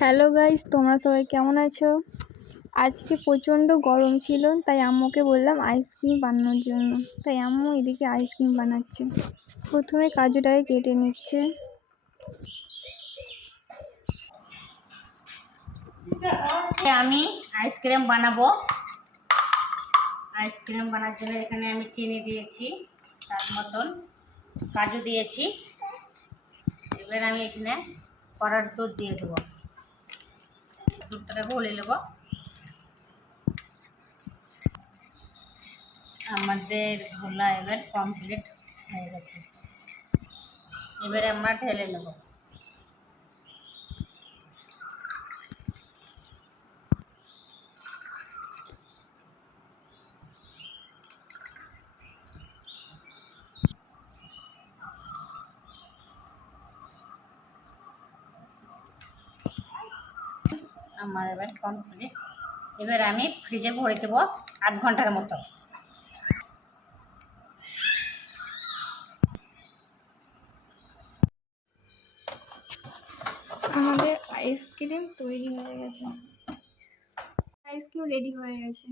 Hello guys, তোমরা সবাই কেমন আছো? আজকে প্রচণ্ড গরম ছিল, তাই আম্মুকে বললাম আইসক্রিম বানানোর জন্য। তাই আম্মু এদিকে আইসক্রিম বানাচ্ছে। প্রথমে কাজুটাকে কেটে নিচ্ছে। আমি আইসক্রিম বানাবো। আইসক্রিম বানার জন্য এখানে আমি চিনি দিয়েছি, তার মতন কাজু দিয়েছি। এবার আমি এখানে কড়ার দুধ দিয়ে দেবো। দুধটাকে গলে নেব। আমাদের ঘোলা এবার কমপ্লিট হয়ে গেছে। এবারে আমরা ঢেলে নেব। আমার এবার কমপ্লিট। এবার আমি ফ্রিজে ভরে দেবো 8 ঘন্টার মতো। আমাদের আইসক্রিম তৈরি হয়ে গেছে। আইসক্রিম রেডি হয়ে গেছে।